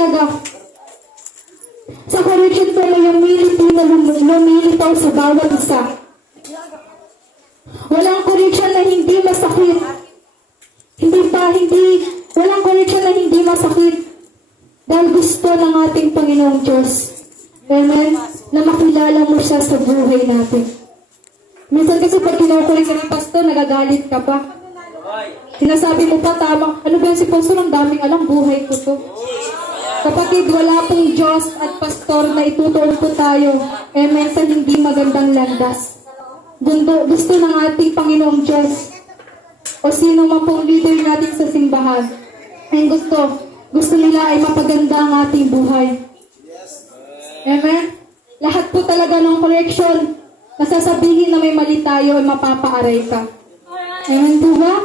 talaga. Sa correction po may humility na lumilitaw sa bawat isa. Walang correction na hindi masakit. Walang correction na hindi masakit. Dahil gusto ng ating Panginoong Diyos. Amen? Na makilala mo siya sa buhay natin. Minsan kasi pag kinukulit ka ng pastor, nagagalit ka pa. Sinasabi mo pa, tama. Ano ba yan si pastor? Ang daming alam, buhay ko to. Kapatid, wala pong Diyos at pastor na itutuon po tayo. Amen, sa hindi magandang landas. Gusto ng ating Panginoong Diyos o sino man pong leader natin sa simbahan ay gusto nila ay mapaganda ang ating buhay. Amen? Lahat po talaga ng correction na sasabihin na may mali tayo ay mapapaaray ka. Amen po ba?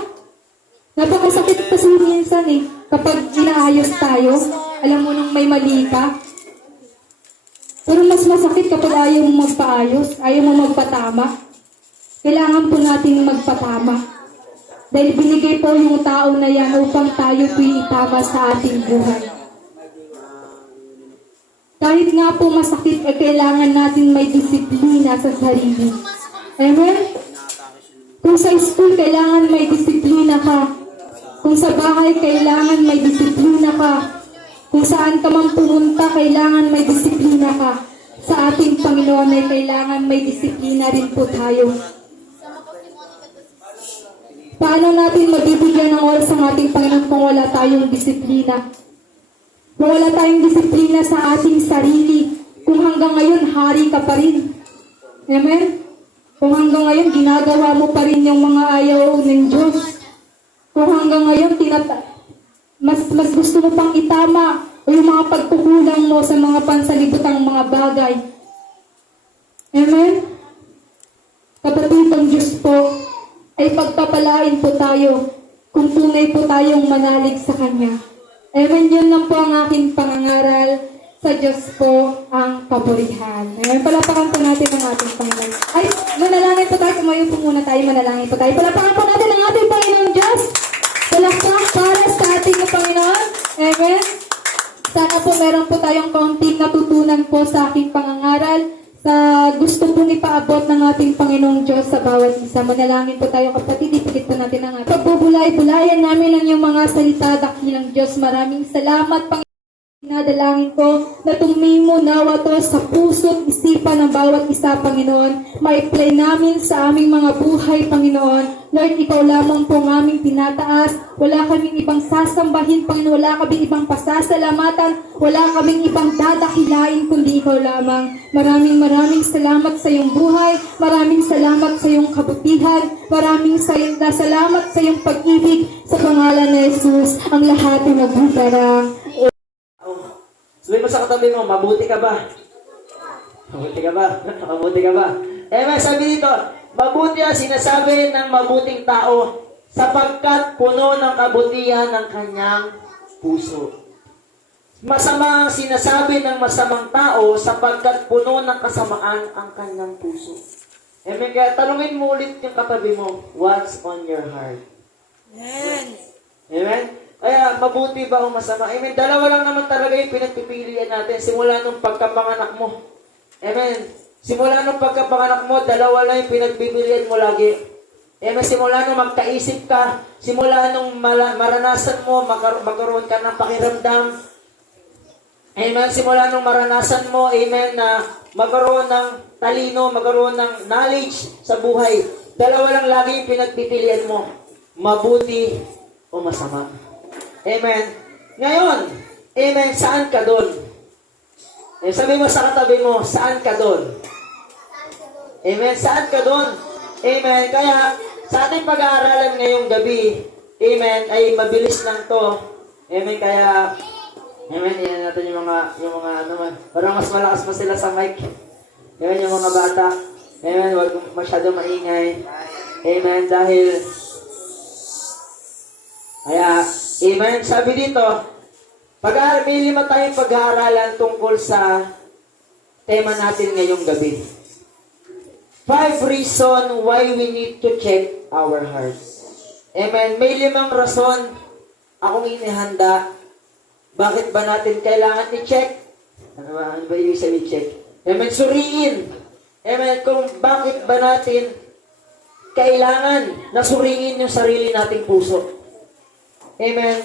Napakasakit kasi minsan kapag inaayos tayo, alam mo nung may mali ka. Pero mas masakit kapag ayaw mo magpaayos, ayaw mo magpatama. Kailangan po natin magpatama. Dahil binigay po yung tao na yan upang tayo po'y itama sa ating buhay. Kahit nga po masakit, kailangan natin may disiplina sa sarili. Amen? Kung sa school, kailangan may disiplina ka. Kung sa bahay, kailangan may disiplina ka. Kung saan ka man pumunta, kailangan may disiplina ka. Sa ating Panginoon ay kailangan may disiplina rin po tayo. Paano natin mabibigyan ng oras ang ating Panginoon kung wala tayong disiplina? Kung wala tayong disiplina sa ating sarili, kung hanggang ngayon hari ka pa rin. Amen? Kung hanggang ngayon ginagawa mo pa rin yung mga ayaw ng Diyos. Kung hanggang ngayon mas gusto mo pang itama o yung mga pagkukulang mo sa mga pansalibutang mga bagay. Amen? Kapatid, ang Diyos po ay pagpapalain po tayo kung tunay po tayong manalig sa Kanya. Amen, yun lang po ang aking pangangaral. Sa Diyos po ang kaburihan. Amen, palapakan po natin ang ating Panginoon. Ay, manalangin po tayo. Kumayo po muna tayo, manalangin po tayo. Palapakan po natin ang ating Panginoon Diyos. Palakpak para sa ating Panginoon. Amen. Sana po meron po tayong kaunting natutunan po sa aking pangangaral. Sa gusto pong ipaabot ng ating Panginoong Diyos sa bawat isa. Manalangin po tayo kapatid, ipikit po natin ang ating pagbubulay-bulayan namin ang iyong mga salita, dakilang Diyos. Maraming salamat, Panginoon. Nadalangin ko na tumimo nawa to sa puso't isipan ng bawat isa, Panginoon. Ma-apply namin sa aming mga buhay, Panginoon. Lord, Ikaw lamang po ang aming tinataas. Wala kaming ibang sasambahin, Panginoon. Wala kaming ibang pasasalamatan. Wala kaming ibang dadakilain, kundi Ikaw lamang. Maraming salamat sa iyong buhay. Maraming salamat sa iyong kabutihan. Maraming salamat sa iyong pag-ibig. Sa pangalan ni Jesus, ang lahat ay magbubarang. Sabi mo sa katabi mo, mabuti ka ba? Mabuti ka ba? Mabuti ka ba? May sabi dito, mabuti ang sinasabi ng mabuting tao sapagkat puno ng kabutihan ng kanyang puso. Masama ang sinasabi ng masamang tao sapagkat puno ng kasamaan ang kanyang puso. Amen. Kaya tanungin mo ulit yung katabi mo, what's on your heart? Amen. Amen? Kaya, mabuti ba o masama? Amen. Dalawa lang naman talaga yung pinagpipilian natin simula nung pagkapanganak mo. Amen. Simula nung pagkapanganak mo, dalawa lang yung pinagpipilian mo lagi. Amen. Simula nung magkaisip ka, simula nung maranasan mo, magkaroon ka ng pakiramdam. Amen. Simula nung maranasan mo, amen, na magkaroon ng talino, magkaroon ng knowledge sa buhay. Dalawa lang lagi yung pinagpipilian mo. Mabuti o masama. Amen. Ngayon, amen, saan ka doon? Sabi mo sa katabi mo, saan ka doon? Amen, saan ka doon? Amen. Kaya, sa ating pag-aaralan ngayong gabi, amen, ay mabilis lang to. Amen, kaya, amen, yan natin yung mga ano man. Parang mas malakas pa sila sa mic. Amen, yung mga bata. Amen, huwag masyado maingay. Amen, dahil, kaya, amen. Sabi dito, may 5 tayong pag-aaralan tungkol sa tema natin ngayong gabi. 5 reasons why we need to check our hearts. Amen. May 5 rason akong inihanda Bakit ba natin kailangan i-check? Ano ba yung sabi check? Amen, suriin. Amen, kung bakit ba natin kailangan na suriin yung sarili nating puso. Amen.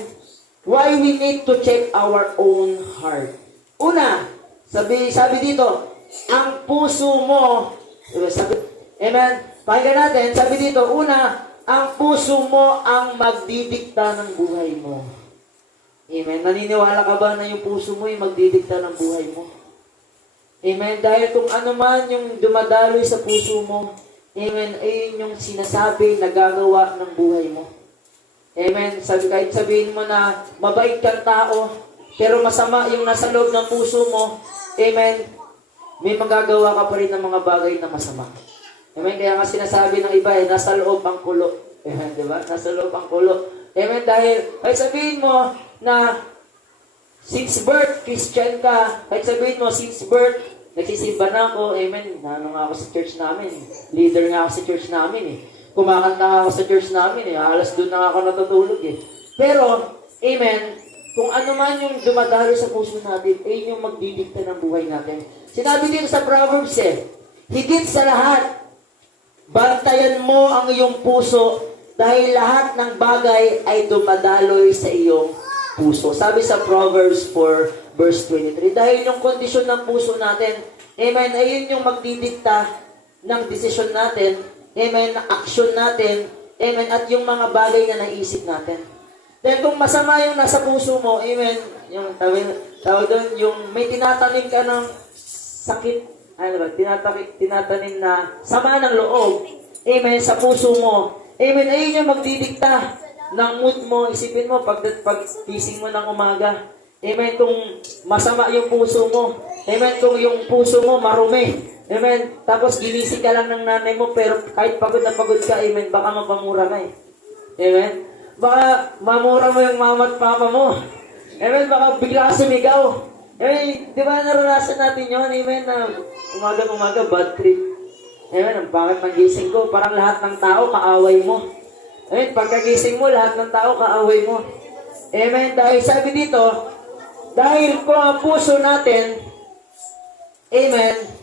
Why we need to check our own heart. Una, sabi dito, ang puso mo, amen, pakinggan natin, sabi dito, una, ang puso mo ang magdidikta ng buhay mo. Amen. Naniniwala ka ba na yung puso mo yung magdidikta ng buhay mo? Amen. Dahil kung ano man yung dumadaloy sa puso mo, amen, ayun yung sinasabi na gagawa ng buhay mo. Amen. Kahit sabihin mo na mabait kang tao, pero masama yung nasa loob ng puso mo, amen, may magagawa ka pa rin ng mga bagay na masama. Amen. Kaya nga sinasabi ng iba, nasa loob ang kulo. Amen, di ba? Nasa loob ang kulo. Amen. Dahil, kahit sabihin mo na since birth, Christian ka, kahit sabihin mo, since birth, nagsisimba na ako, amen, ano nga ako sa church namin, leader nga ako sa church namin kumakanta nga ako sa church namin alas doon na ako natutulog Pero, amen, kung ano man yung dumadalo sa puso natin, ay yung magdidikta ng buhay natin. Sinabi din sa Proverbs higit sa lahat, bantayan mo ang iyong puso dahil lahat ng bagay ay dumadaloy sa iyong puso. Sabi sa Proverbs 4, verse 23, dahil yung kondisyon ng puso natin, amen, ayun yung magdidikta ng desisyon natin, amen, action natin, amen, at yung mga bagay na naisip natin. Dahil kung masama yung nasa puso mo, amen, yung tawag doon, yung may tinatanim ka ng sakit, ano ba, tinatanim na sama ng loob, amen, sa puso mo, amen, ayun yung magdidikta ng mood mo. Isipin mo, pag gising mo ng umaga, amen, kung masama yung puso mo, amen, kung yung puso mo marumi, amen, tapos ginising ka lang ng nanay mo, pero kahit pagod na pagod ka, amen, baka mapamura ka amen, baka mamura mo yung mama at papa mo, amen, baka bigla ka sumigaw, amen, di ba naranasan natin yun, amen, na umaga, bad trip, amen, ang bakit nagising ko, parang lahat ng tao kaaway mo, amen, pagkagising mo, lahat ng tao kaaway mo, amen, dahil sabi dito, dahil kung ang puso natin, amen,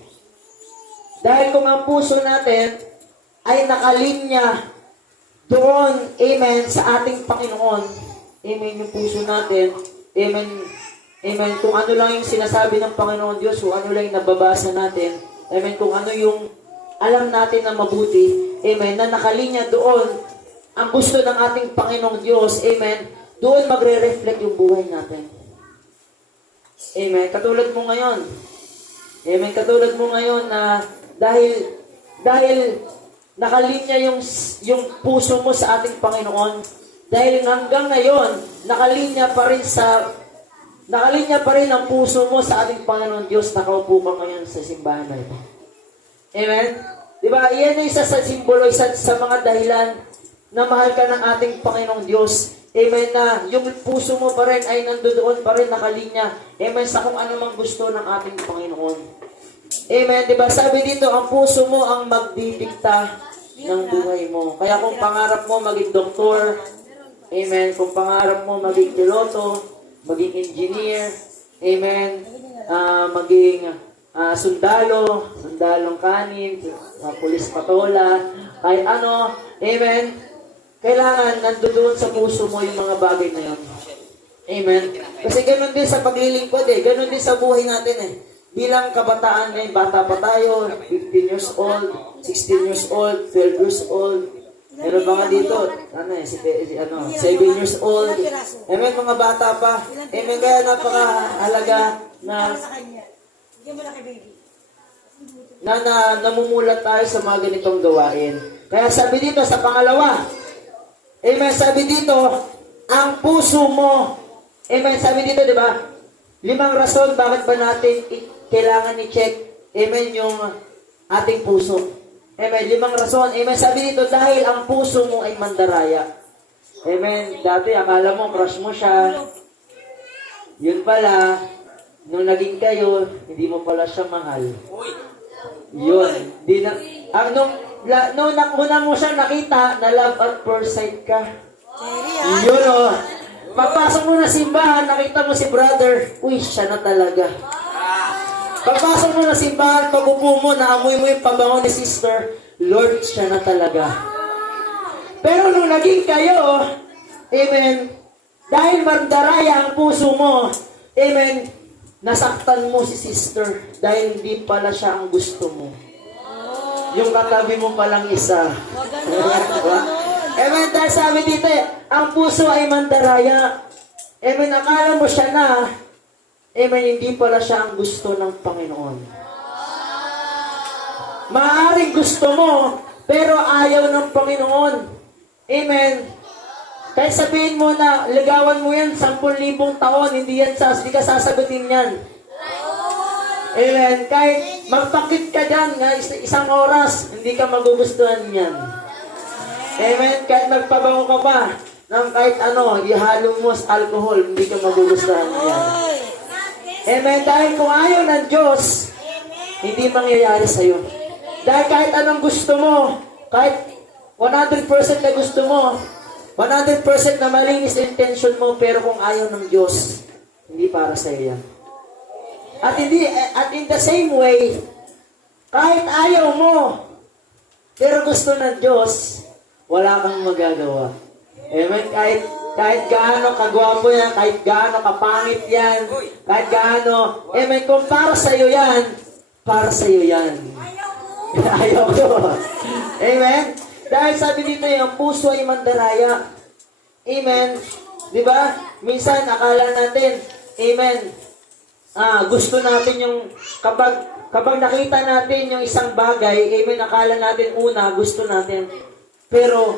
dahil kung ang puso natin ay nakalinya doon, amen, sa ating Panginoon, amen, yung puso natin, amen, amen, kung ano lang yung sinasabi ng Panginoon Diyos, kung ano lang yung nababasa natin, amen, kung ano yung alam natin na mabuti, amen, na nakalinya doon, ang gusto ng ating Panginoong Diyos, amen, doon magre-reflect yung buhay natin. Amen, katulad mo ngayon, amen, katulad mo ngayon na dahil nakalinya yung puso mo sa ating Panginoon, dahil hanggang ngayon nakalinya pa rin ang puso mo sa ating Panginoon Diyos, nakaupo ka ngayon sa simbahan na ito. Amen? Diba? Iyan ay isa sa simbolo, isa sa mga dahilan na mahal ka ng ating Panginoong Diyos. Amen, na yung puso mo pa rin ay nandoon pa rin nakalinya. Amen, sa kung ano mang gusto ng ating Panginoon. Amen, diba? Sabi dito, ang puso mo ang magdidikta ng buhay mo. Kaya kung pangarap mo maging doktor, amen, kung pangarap mo maging piloto, maging engineer, amen, maging sundalong kanin, pulis patola, kahit ano, amen, kailangan nandoon sa puso mo yung mga bagay na yun. Amen. Kasi ganoon din sa paglilingkod ganoon din sa buhay natin Bilang kabataan ngayon, bata pa tayo, 15 years old, 16 years old, 12 years old. Meron ba nga dito? 7 years old. Amen, mga bata pa. Amen, kaya napakahalaga na namumulat tayo sa mga ganitong gawain. Kaya sabi dito sa pangalawa, amen, sabi dito, ang puso mo, amen, sabi dito, di ba? 5 rason bakit ba natin kailangan i-check, amen, yung ating puso. Amen, 5 rason. Amen, sabi dito, dahil ang puso mo ay mandaraya. Amen, dati akala mo, crush mo siya. Yun pala, nung naging kayo, hindi mo pala siya mahal. Yun. Nung una mo siya nakita, na love at first sight ka. Yun Pagpasok mo na simbahan, nakita mo si brother, uy, siya na talaga. Pagpasok mo na simbahan, pag-upo mo, naamoy mo yung pabango ni sister, Lord, siya na talaga. Pero nung naging kayo, amen, dahil mandaraya ang puso mo, amen, nasaktan mo si sister dahil hindi pala siya ang gusto mo. Yung katabi mo palang isa. Amen, dahil sabi dito ang puso ay mandaraya. Amen, akala mo siya na, amen, hindi pala siya ang gusto ng Panginoon. Maaaring gusto mo, pero ayaw ng Panginoon. Amen. Kaya sabihin mo na, ligawan mo yan 10,000 taon, hindi ka sasagutin yan. Amen. Kahit magpakit ka dyan, isang oras, hindi ka magugustuhan yan. Amen. Kahit magpabango ka pa, ng kahit ano, ihalo mo sa alcohol, hindi ka magugustuhan yan. Amen. Dahil kung ayaw ng Diyos, hindi mangyayari sa'yo. Dahil kahit anong gusto mo, kahit 100% na gusto mo, 100% na malinis ang intention mo, pero kung ayaw ng Diyos, hindi para sa'yo yan. At in the same way, kahit ayaw mo, pero gusto ng Diyos, wala kang magagawa. Amen? Kahit gaano kagwapo yan, kahit gaano kapangit yan, kahit gaano, amen, kung para sa'yo yan, para sa'yo yan. Ayaw ko. Amen? Dahil sabi dito yung puso ay mandaraya. Amen? Di ba? Minsan, akala natin, amen, gusto natin yung, kapag nakita natin yung isang bagay, amen, akala natin una, gusto natin. Pero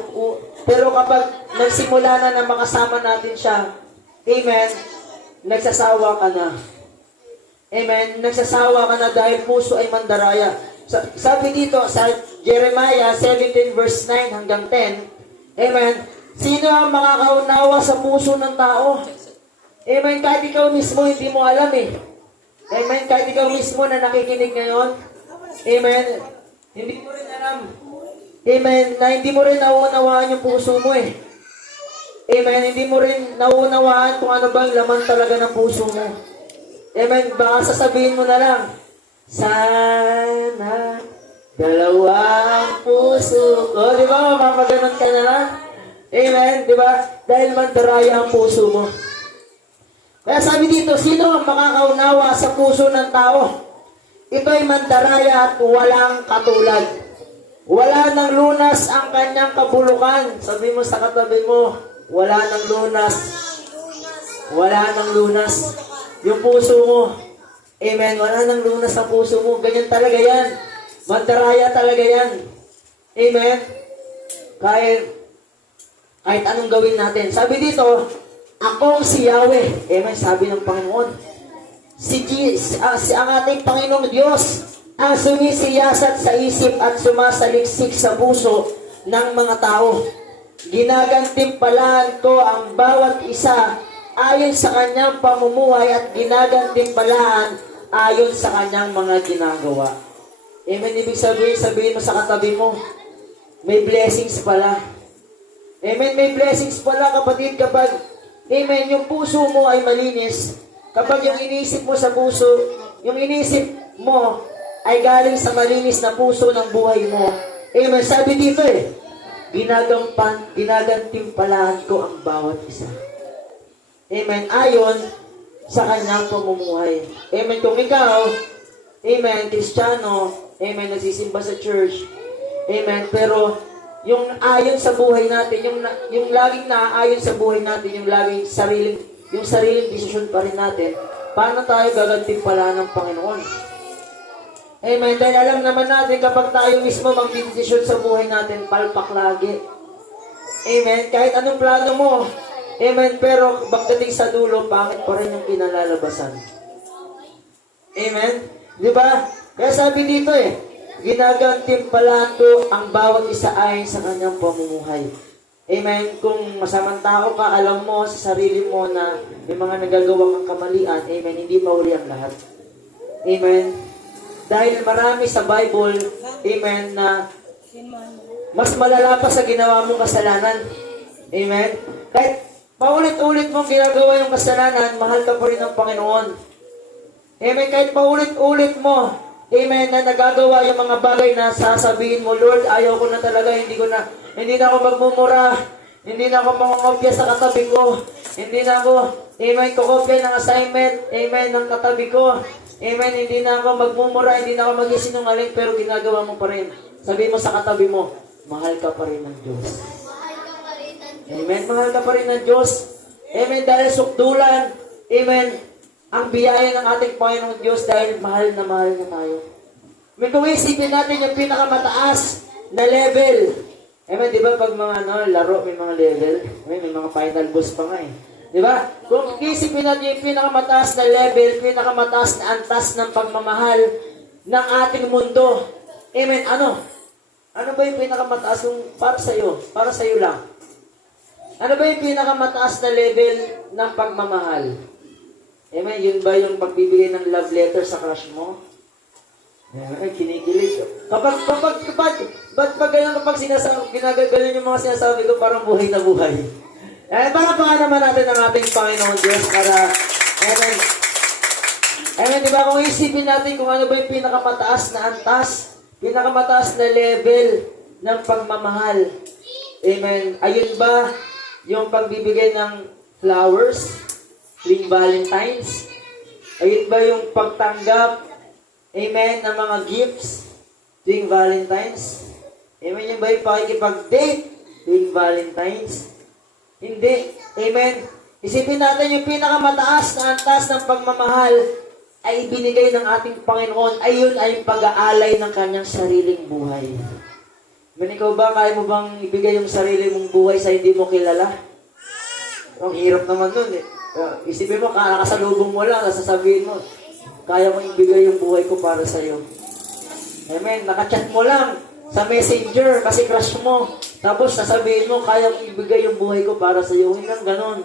kapag nagsimula na makasama natin siya, amen, nagsasawa ka na. Amen, nagsasawa ka na dahil puso ay mandaraya. Sabi dito sa Jeremiah 17 verse 9 hanggang 10, amen, sino ang makakaunawa sa puso ng tao? Amen, kahit ikaw mismo hindi mo alam eh. Amen, kahit ikaw mismo na nakikinig ngayon, amen, hindi mo rin alam. Amen, na hindi mo rin nauunawaan yung puso mo eh. Amen, hindi mo rin nauunawaan kung ano ba yung laman talaga ng puso mo. Amen, baka sasabihin mo na lang, sana dalawang puso ko. Di ba, mapapaganon ka na lang? Amen, di ba? Dahil mandaraya ang puso mo. Kaya sabi dito, sino ang makakaunawa sa puso ng tao? Ito'y mandaraya at walang katulad. Wala nang lunas ang kanyang kabulukan. Sabi mo sa katabi mo, wala nang lunas. Wala nang lunas. Yung puso mo. Amen. Wala nang lunas sa puso mo. Ganyan talaga yan. Mandaraya talaga yan. Amen. Kahit anong gawin natin. Sabi dito, akong si Yahweh. Amen. Sabi ng Panginoon. Ang ating Panginoong Diyos ang sumisiyasat sa isip at sumasaliksik sa puso ng mga tao. Ginagantimpalaan ko ang bawat isa ayon sa kanyang pamumuhay at ginagantimpalaan ayon sa kanyang mga ginagawa. Amen. Ibig sabihin mo sa katabi mo, may blessings pala. Amen. May blessings pala kapatid kapag, amen, yung puso mo ay malinis. Kapag yung iniisip mo sa puso, yung iniisip mo ay galing sa malinis na puso ng buhay mo. Amen. Sabi dito ginagantimpalaan ko ang bawat isa. Amen. Ayon sa kanyang pamumuhay. Amen. Kung ikaw, amen, Kristiyano, amen, nagsisimba sa church, amen, pero yung ayon sa buhay natin, yung laging naaayon sa buhay natin, yung laging sariling desisyon pa rin natin, paano tayo gagantimpalaan ng Panginoon? Amen. Dahil alam naman natin kapag tayo mismo magdidesisyon sa buhay natin, palpak lagi. Amen. Kahit anong plano mo, amen, pero pagdating sa dulo, pangit pa rin yung kinalalabasan. Amen. Di ba? Kaya sabi dito ginagantimpalaan ko ang bawat isa ayon sa kanyang pamumuhay. Amen. Kung masamang tao ka, alam mo sa sarili mo na may mga nagagawa kang kamalian, amen, hindi mauli ang lahat. Amen. Dahil marami sa Bible, amen, na mas malala pa sa ginawa mong kasalanan. Amen. paulit-ulit mong ginagawa yung kasalanan, mahal ka pa rin ng Panginoon. Amen. Kahit paulit-ulit mo, amen, na nagagawa yung mga bagay na sasabihin mo, Lord, ayaw ko na talaga, hindi na ako magmumura, hindi na ako mangongopya sa katabi ko, hindi na ako, amen, kukopya ng assignment, amen, ng katabi ko, amen, hindi na ako magmumura, hindi na ako mag-isinungaling, pero ginagawa mo pa rin. Sabihin mo sa katabi mo, mahal ka pa rin ng Diyos. Amen. Mahal ka pa rin ng Diyos. Amen. Dahil sukdulan. Amen. Ang biyaya ng ating Panginoong Diyos dahil mahal na tayo. May kung isipin natin yung pinakamataas na level. Amen. Di ba pag mga laro may mga level? Amen. May mga final boss pa nga eh. Di ba? Kung isipin natin yung pinakamataas na level, pinakamataas na antas ng pagmamahal ng ating mundo. Amen. Ano ba yung pinakamataas yung para sa'yo? Para sa'yo lang. Ano ba yung pinakamataas na level ng pagmamahal? Amen? Yun ba yung pagbibigay ng love letter sa crush mo? Amen, kinikilig. Ba't ginagagalan yung mga sinasabi ko, parang buhay na buhay. Para naman natin ang ating Panginoon Diyos para, amen. Amen, di ba? Kung isipin natin kung ano ba yung pinakamataas na antas, pinakamataas na level ng pagmamahal. Amen. Ayun ba yung pagbibigay ng flowers tuwing Valentine's? Ayun ba yung pagtanggap, amen, ng mga gifts tuwing Valentine's? Amen, yun ba yung pakikipag-date tuwing Valentine's? Hindi. Amen. Isipin natin yung pinakamataas na antas ng pagmamahal ay ibinigay ng ating Panginoon. Ayun ay pag-aalay ng kanyang sariling buhay. Man, ikaw ba, kaya mo bang ibigay yung sarili mong buhay sa hindi mo kilala? Ang hirap naman nun eh. Isipin mo, nakasalubong mo lang, sasabihin mo, kaya mo ibigay yung buhay ko para sa'yo. Amen. Nakachat mo lang sa messenger kasi crush mo. Tapos sasabihin mo, kaya mo ibigay yung buhay ko para sa'yo. Hindi lang ganon.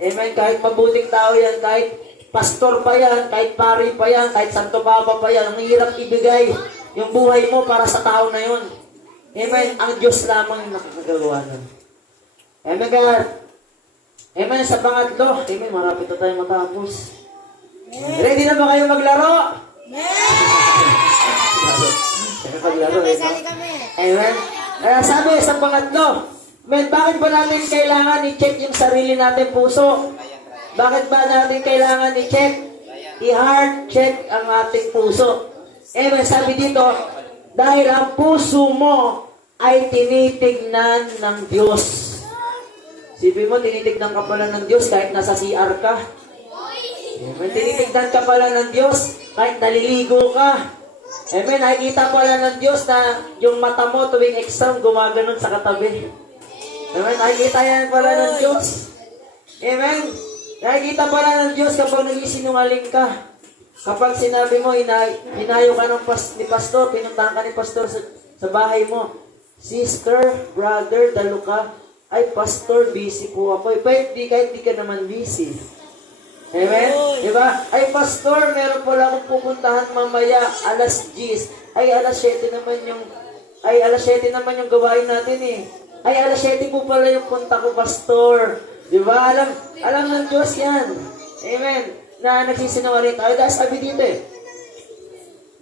Amen. Kahit mabuting tao yan, kahit pastor pa yan, kahit pari pa yan, kahit santo papa pa yan, ang hirap ibigay yung buhay mo para sa tao na yun. Amen. Ang Diyos lamang yung nakakagawa nun. Amen, God. Amen. Sa pangatlo. Amen. Marapit na tayo matapos. Amen. Ready na ba kayo maglaro? Amen. Maglaro, eh, no? Amen. Sabi sa pangatlo, amen, bakit ba natin kailangan i-check yung sarili natin puso? Bakit ba natin kailangan i-check? I-heart check ang ating puso. Amen. Sabi dito, dahil ang puso mo ay tinitignan ng Diyos. Sipin mo, tinitignan ka pala ng Diyos kahit nasa CR ka. Amen. Tinitignan ka pala ng Diyos kahit naliligo ka. Amen. Nakikita pala ng Diyos na yung mata mo tuwing exam gumaganon sa katabi. Amen. Nakikita yan pala ng Diyos. Amen. Nakikita pala ng Diyos kapag nagsisinungaling ka. Kapag sinabi mo, hinayo ka ni pastor, pinuntahan ka ni pastor sa bahay mo. Sister, brother, dalo ka. Ay, pastor, busy po ako. Kahit di ka naman busy. Amen? Diba? Ay, pastor, meron pala akong pupuntahan mamaya, alas 10. Ay, alas 7 naman yung gawain natin eh. Ay, alas 7 po pala yung punta ko, pastor. Diba? Alam ng Diyos yan. Amen? Na nagsisinungaling tayo. Dahil sabi dito eh,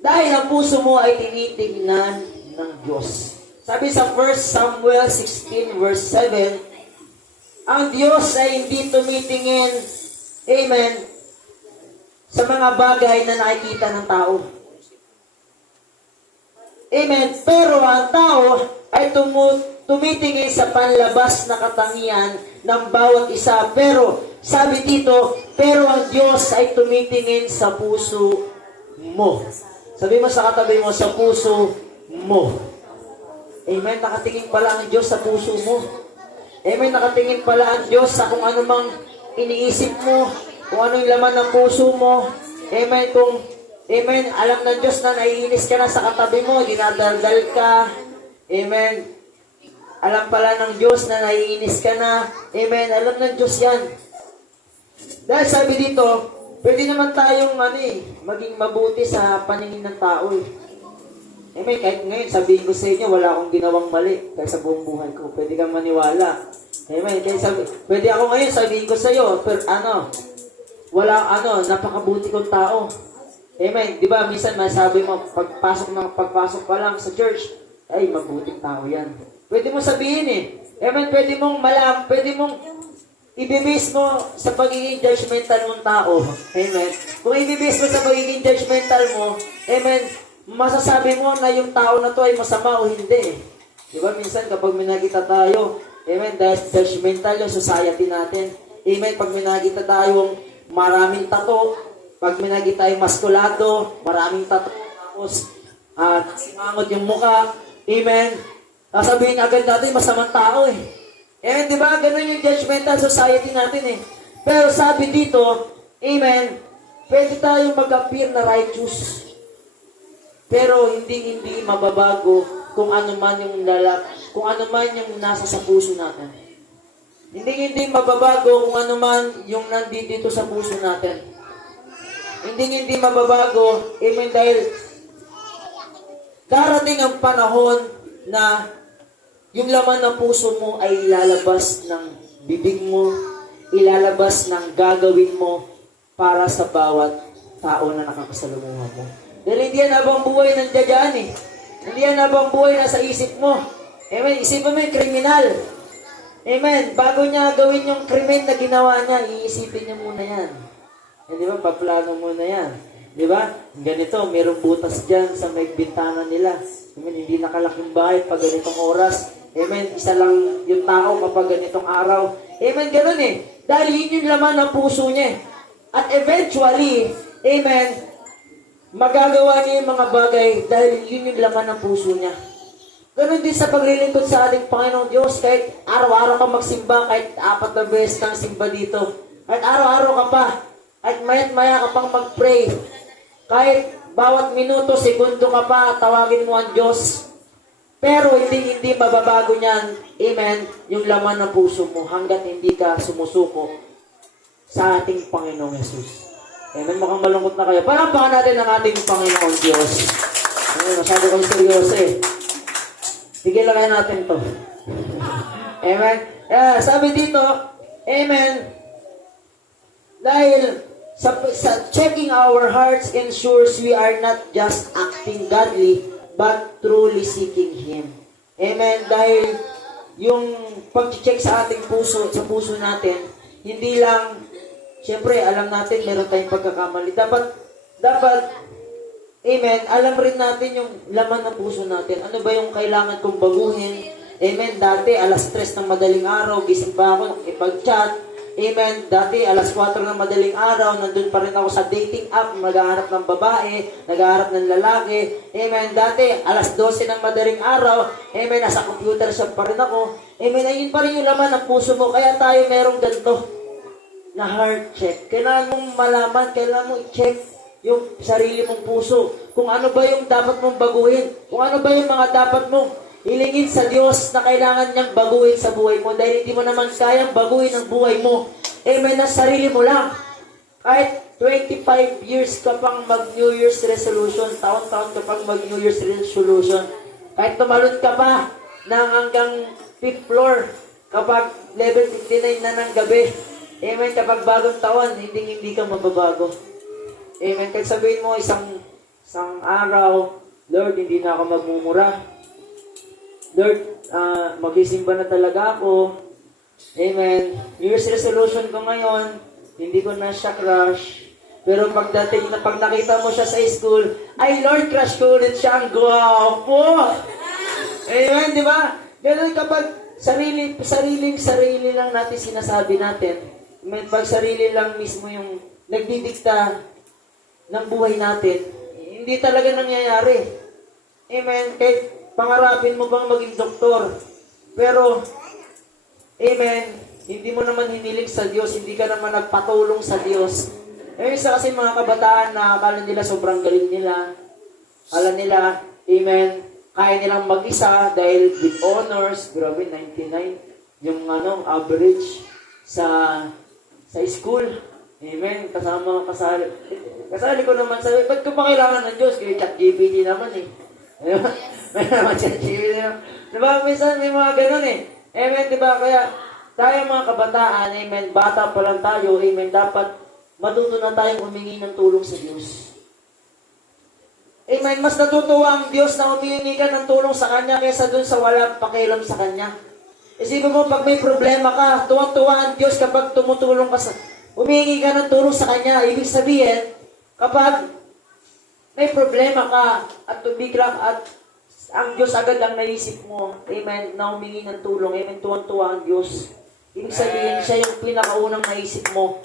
dahil ang puso mo ay tinitignan ng Diyos. Sabi sa 1 Samuel 16 verse 7, ang Diyos ay hindi tumitingin, amen, sa mga bagay na nakikita ng tao. Amen. Pero ang tao ay tumitingin sa panlabas na katangian ng bawat isa. Pero, sabi dito, pero ang Diyos ay tumitingin sa puso mo. Sabi mo sa katabi mo, sa puso mo. Amen. Nakatingin pala ang Diyos sa puso mo. Amen. Nakatingin pala ang Diyos sa kung ano mang iniisip mo, kung ano yung laman ng puso mo. Amen. Amen. Alam ng Diyos na naiinis ka na sa katabi mo, dinadaldal ka. Amen. Alam pala ng Diyos na naiinis ka na. Amen. Alam ng Diyos yan. Dahil sabi dito, pwede naman tayong maging mabuti sa paningin ng tao eh. Amen. Kahit ngayon, sabihin ko sa inyo, wala akong ginawang mali kahit sa buong buhay ko. Pwede kang maniwala. Amen. Kaya pwede ako ngayon sabihin ko sa'yo, pero napakabuti kong tao. Amen. Di ba, minsan masabi mo, pagpasok pa lang sa church, ay, mabuting tao yan. Pwede mo sabihin eh. Amen. Pwede mong pwede mong ibibis mo sa pagiging judgmental mong tao. Amen. Kung ibibis mo sa pagiging judgmental mo, amen, masasabi mo na yung tao na to ay masama o hindi. Di ba, minsan kapag may nakita tayo, amen, dahil judgmental yung society natin. Amen, pag may nakita tayong maraming tato, pag may nakita tayong maskulado, maraming tato, tapos simangod yung muka, amen, sasabihin agad natin, masamang tao eh. Amen, di ba? Ganun yung judgmental society natin eh. Pero sabi dito, amen, pwede tayong mag-appear na righteous. Pero hindi mababago kung ano man yung nasa sa puso natin. Hindi mababago kung ano man yung nandito sa puso natin. Hindi mababago, amen, dahil darating ang panahon na yung laman ng puso mo ay ilalabas ng bibig mo, ilalabas ng gagawin mo para sa bawat tao na nakakasalumuhan mo. Dahil hindi yan habang buhay nandiyan dyan eh. Hindi yan habang buhay nasa isip mo. Amen. Isipin mo yung kriminal. Amen. Bago niya gawin yung krimen na ginawa niya, iisipin niya muna yan. Di ba? Paplano muna yan. Di ba? Ganito, mayroong butas dyan sa may bintana nila. Amen. Hindi nakalaking bahay pag ganitong oras. Amen. Isa lang yung tao kapag ganitong araw. Amen. Ganun eh. Dahil yun yung laman ng puso niya. At eventually, amen, magagawa niya yung mga bagay dahil yun yung laman ng puso niya. Ganun din sa paglilingkod sa ating Panginoong Diyos. Kahit araw-araw ka magsimba, kahit 4 na beses kang simba dito. Kahit araw-araw ka pa. Kahit maya't-maya ka pang mag-pray. Kahit bawat minuto, segundo ka pa, tawagin mo ang Diyos. Pero hindi mababago niyan, amen, yung laman ng puso mo hanggat hindi ka sumusuko sa ating Panginoong Yesus. Amen, mukhang malungkot na kayo. Palampakan natin ang ating Panginoong Diyos. Amen, masyado kong seryoso eh. Tigilan natin to. Amen. Sabi dito, amen, dahil sa checking our hearts ensures we are not just acting godly, but truly seeking Him. Amen. Dahil yung pag-check sa ating puso, sa puso natin, hindi lang, siyempre, alam natin, meron tayong pagkakamali. Dapat, amen, alam rin natin yung laman ng puso natin. Ano ba yung kailangan kong baguhin? Amen. Dati, alas 3 ng madaling araw, gising pa ako, ipag-chat. Amen. Dati, alas 4 ng madaling araw, nandun pa rin ako sa dating app, naghahanap ng babae, naghahanap ng lalaki. Amen. Dati, alas 12 ng madaling araw, amen, nasa computer shop pa rin ako. Amen. Ayun pa rin yung laman ng puso mo. Kaya tayo merong ganito na heart check. Kailangan mong malaman, kailangan mong i-check yung sarili mong puso. Kung ano ba yung dapat mong baguhin. Kung ano ba yung mga dapat mong hilingin sa Diyos na kailangan niyang baguhin sa buhay mo dahil hindi mo naman kayang baguhin ang buhay mo. Amen, na sarili mo lang. Kahit 25 years ka pang mag-New Year's resolution, taon-taon ka pang mag-New Year's resolution, kahit tumalon ka pa ng hanggang 5th floor, kapag level 59 na ng gabi, amen, kapag bagong taon, hindi ka mababago. Amen, kahit sabihin mo isang araw, Lord, hindi na ako magmumura. Lord, magisimba na talaga ako. Amen. New Year's resolution ko ngayon, hindi ko na siya crush. Pero pag nakita mo siya sa school, ay Lord, crush ko ulit siya, ang gwapo. Amen, di ba? Ganun kapag sarili lang natin sinasabi natin. Amen, pag sarili lang mismo yung nagdidikta ng buhay natin, hindi talaga nangyayari. Amen, kahit pangarapin mo bang maging doktor. Pero, amen, hindi mo naman hiniling sa Diyos, hindi ka naman nagpatulong sa Diyos. Isa kasi mga kabataan na akala nila sobrang galing nila. Akala nila, amen, kaya nilang mag-isa dahil with honors, grabe, 99, yung average sa school. Amen, kasali ko naman sabi, ba't ko pa kailangan ng Diyos? Kaya ChatGPT naman eh. May naman ChatGPT naman. Diba, minsan may mga ganun eh. Amen, diba? Kaya, tayo mga kabataan, amen, bata pa lang tayo, amen, dapat matuto na tayong humingi ng tulong sa Diyos. Amen, mas natutuwa ang Diyos na humingi ka ng tulong sa Kanya kaysa dun sa walang pakialam sa Kanya. Isipin mo, pag may problema ka, tuwang-tuwa ang Diyos kapag tumutulong ka humingi ka ng tulong sa Kanya. Ibig sabihin, kapag may problema ka at tumigla at ang Diyos agad ang naisip mo, amen, na humingi ng tulong, amen, tuwang-tuwa ang Diyos. Ibig sabihin, siya yung pinakaunang naisip mo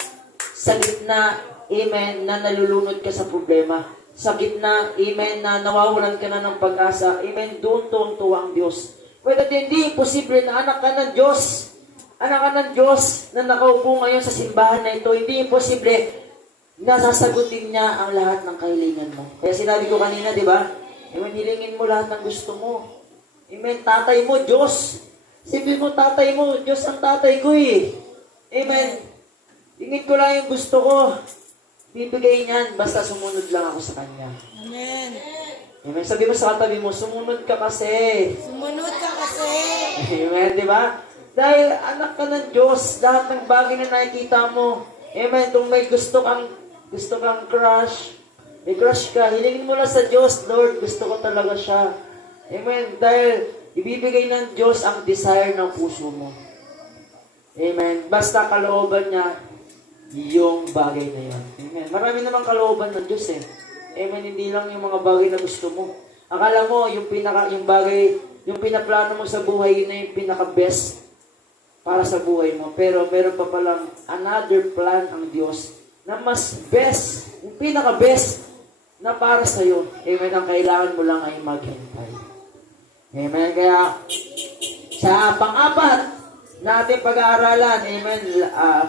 sa gitna, amen, na nalulunod ka sa problema. Sa gitna, amen, na nawawalan ka na ng pag-asa, amen, doon tuwang-tuwa ang Diyos. Pwede hindi imposible na anak ka ng Diyos, anak ka ng Diyos na nakaupo ngayon sa simbahan na ito, hindi imposible na sasagutin niya ang lahat ng kahilingan mo. Kaya sinabi ko kanina, di ba? Amen, hilingin mo lahat ng gusto mo. Amen, tatay mo, Diyos. Sabihin mo, tatay mo, Diyos ang tatay ko eh. Amen. Hingin ko lang yung gusto ko. Bibigay niyan, basta sumunod lang ako sa Kanya. Amen. Amen. Sabi mo sa katabi mo, sumunod ka kasi. Sumunod ka kasi. Amen, di ba? Dahil anak ka ng Diyos, lahat ng bagay na nakikita mo. Amen. Kung may gusto kang crush, may crush ka, hilingin mo lang sa Diyos, Lord, gusto ko talaga siya. Amen. Dahil ibibigay ng Diyos ang desire ng puso mo. Amen. Basta kalooban niya yung bagay na yan. Amen. Marami namang kalooban ng Diyos eh. Amen. Hindi lang yung mga bagay na gusto mo. Akala mo, yung bagay, yung pinaplano mo sa buhay, yun na yung pinaka-best para sa buhay mo. Pero meron pa palang another plan ang Diyos na mas best, yung pinaka-best na para sa'yo. Amen. Ang kailangan mo lang ay maghintay. Amen. Kaya, sa pang-apat natin pag-aaralan, amen,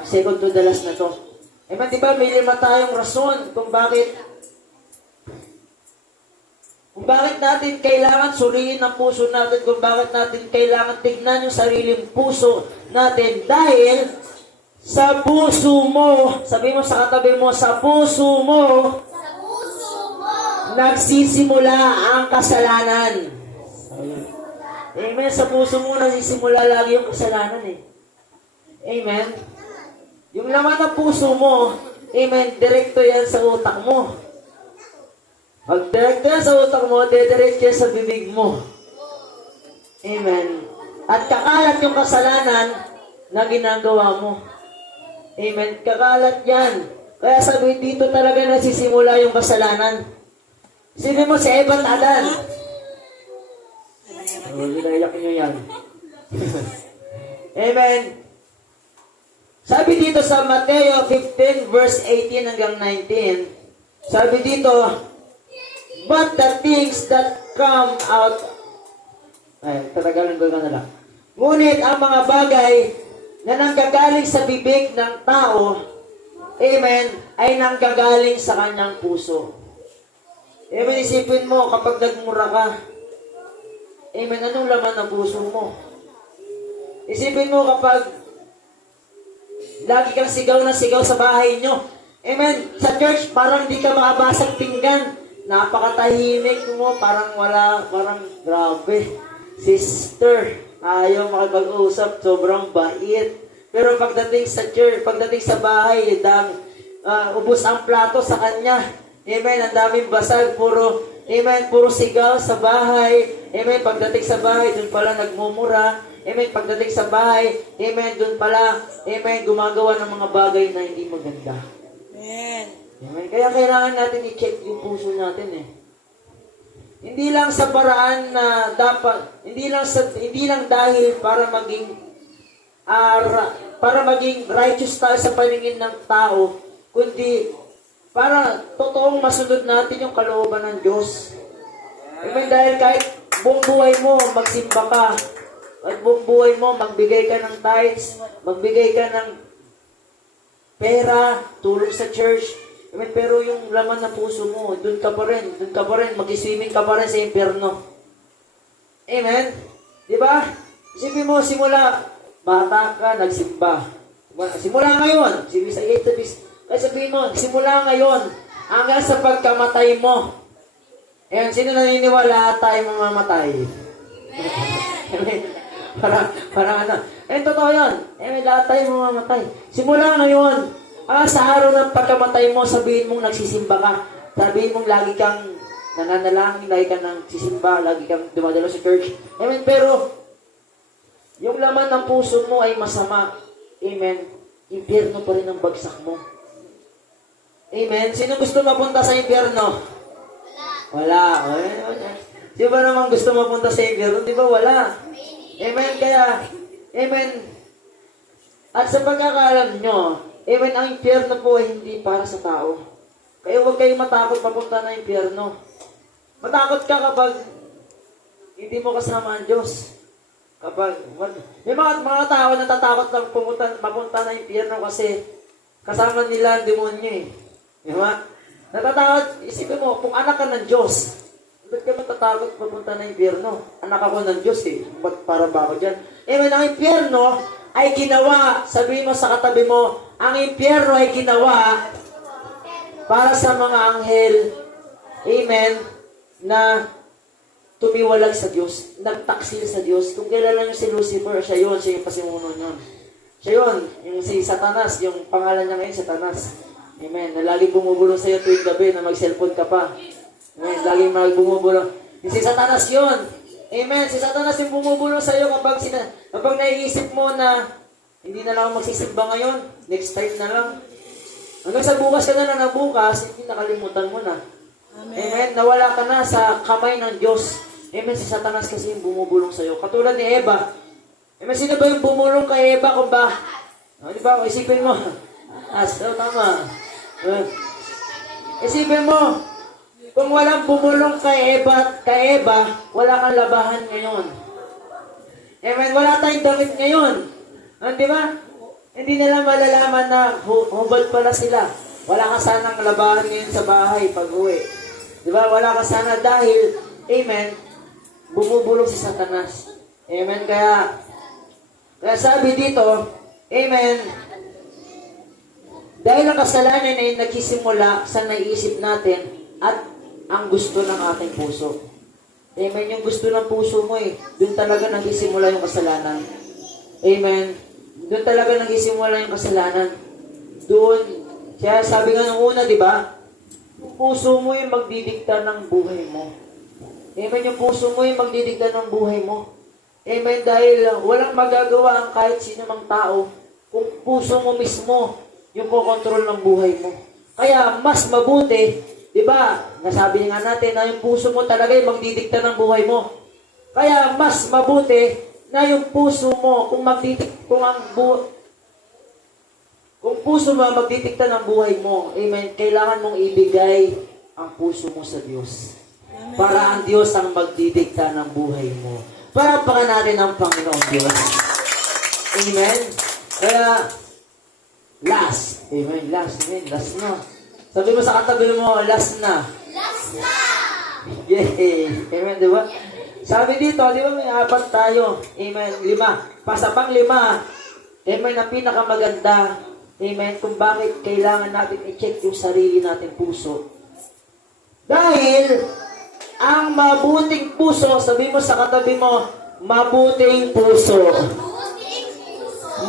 second to the last na to. Amen, di ba, may 5 tayong rason kung bakit natin kailangan suriin ang puso natin, kung bakit natin kailangan tignan yung sariling puso natin. Dahil, sa puso mo, sabi mo sa katabi mo, sa puso mo, nagsisimula ang kasalanan. Amen. Sa puso mo nagsisimula lagi yung kasalanan eh. Amen. Yung laman ng puso mo, amen, direkto yan sa utak mo. Pag direkto yan sa utak mo, dediretso yan sa bibig mo. Amen. At kakalat yung kasalanan na ginagawa mo. Amen. Kakalat yan. Kaya sabi dito talaga nagsisimula yung kasalanan. Sino mo si Eva at Adan? Ginaiyak nyo yan. Amen. Sabi dito sa Mateo 15 verse 18 hanggang 19, sabi dito, but the things that come out, tatagalan ko na lang. Ngunit ang mga bagay na nanggagaling sa bibig ng tao, amen, ay nanggagaling sa kanyang puso. Amen, isipin mo kapag nagmura ka, amen, anong laman ng puso mo? Isipin mo kapag lagi kang sigaw na sigaw sa bahay nyo. Amen. Sa church, parang hindi ka makabasag pinggan. Napakatahimik mo, parang grabe. Sister, ayaw makipag-usap, sobrang bait. Pero pagdating sa church, pagdating sa bahay, ubos ang plato sa kanya. Amen, ang daming basag, puro sigaw sa bahay. Amen, pagdating sa bahay, dun pala nagmumura. Amen, pagdating sa bahay, amen, dun pala, amen, gumagawa ng mga bagay na hindi maganda. Amen. Amen, kaya kailangan natin i-check yung puso natin eh. Hindi lang sa paraan na dapat, hindi lang dahil para maging righteous tayo sa paningin ng tao, kundi para totoong masunod natin yung kalooban ng Diyos. Amen, dahil kahit buong buhay mo, magsimba ka, at buong buhay mo, magbigay ka ng tithes, magbigay ka ng pera, tulong sa church, amen, pero yung laman ng puso mo, dun ka pa rin, mag-swimming ka pa rin sa impyerno. Amen? Di ba? Isipin mo, simula, bata ka, nagsimba. Simula ngayon, sabihin mo, simula ngayon, hanggang sa pagkamatay mo. Ayan, sino naniniwala tayo mamamatay? Amen. para ano. Totoo yun. May lahat tayo mamamatay. Simula ngayon, sa araw ng pagkamatay mo, sabihin mong nagsisimba ka. Sabihin mong lagi kang nananalangin, lagi kang nagsisimba, lagi kang dumadalo sa church. Amen. Pero, yung laman ng puso mo ay masama. Amen. Impyerno pa rin ang bagsak mo. Amen. Sino gusto mapunta sa impyerno? Wala. Sino ba naman gusto mapunta sa impyerno? Di ba wala? Amen. Kaya, amen. At sa pagkakaalam nyo, amen, ang impyerno po ay hindi para sa tao. Kaya huwag kayong matakot papunta ng impyerno. Matakot ka kapag hindi mo kasama ang Diyos. May mga tao na natatakot lang papunta ng impyerno kasi kasama nila ang demonyo eh. Di ba? Natatakot, isipin mo, kung anak ka ng Diyos, ba't ka matatakot papunta ng impyerno? Anak ako ng Diyos eh. Ba't para ba ako dyan? Amen, ang impyerno ay ginawa, sabihin mo sa katabi mo, ang impyerno ay ginawa para sa mga anghel, amen, na tumiwalag sa Diyos, nagtaksil sa Diyos. Kung kilala nyo si Lucifer, siya yung pasimuno nyo. Siya yun, yung si Satanas, yung pangalan niya ngayon, Satanas. Amen, na lagi bumubulong sa'yo tuwing gabi na mag-cellphone ka pa. Amen, lagi bumubulong. Yung si Satanas yun. Amen, si Satanas yung bumubulong sa'yo kapag naiisip mo na hindi na lang ako magsisimba ngayon, next time na lang. Hanggang sa bukas ka na ng bukas, hindi nakalimutan mo na. Amen. Nawala ka na sa kamay ng Diyos. Amen. Si Satanas kasi yung bumubulong sa'yo. Katulad ni Eva. Amen. Sino ba yung bumulong kay Eva kung ba? Di ba? Isipin mo. Tama. Isipin mo. Kung walang bumulong kay Eva, wala kang labahan ngayon. Amen. Wala tayong damit ngayon. Di ba? Hindi nila malalaman na hubad pala sila. Wala ka sanang labahan ngayon sa bahay pag-uwi. Di ba? Wala ka sana dahil, amen, bumubulong si Satanas. Amen. Kaya sabi dito, amen, dahil ang kasalanan ay nagsisimula sa naiisip natin at ang gusto ng ating puso. Amen. Yung gusto ng puso mo doon talaga nagsisimula yung kasalanan. Amen. Doon talaga nagsisimula yung kasalanan. Doon, kaya sabi nga nung una, di ba? Yung puso mo yung magdidikta ng buhay mo. Amen. Yung puso mo yung magdidikta ng buhay mo. Amen. Dahil walang magagawa ang kahit sino mang tao kung puso mo mismo yung kokontrol ng buhay mo. Kaya mas mabuti, di ba? Nasabi nga natin na yung puso mo talaga yung magdidikta ng buhay mo. Kaya mas mabuti na yung puso mo kung puso mo magdidikta ng buhay mo, amen, kailangan mong ibigay ang puso mo sa Diyos. Amen. Para ang Diyos ang magdidikta ng buhay mo. Parapakan natin ang Panginoong Diyos. Amen. Kaya, last. Amen. Last na. Sabi mo sa katabi mo, last na. Last na! Yay! Amen, di ba? Sabi dito, di ba may 4 tayo? Amen. 5. Pasapang 5. Amen. Ang pinakamaganda. Amen. Kung bakit kailangan natin i-check yung sarili nating puso. Dahil, ang mabuting puso, sabi mo sa katabi mo, mabuting puso.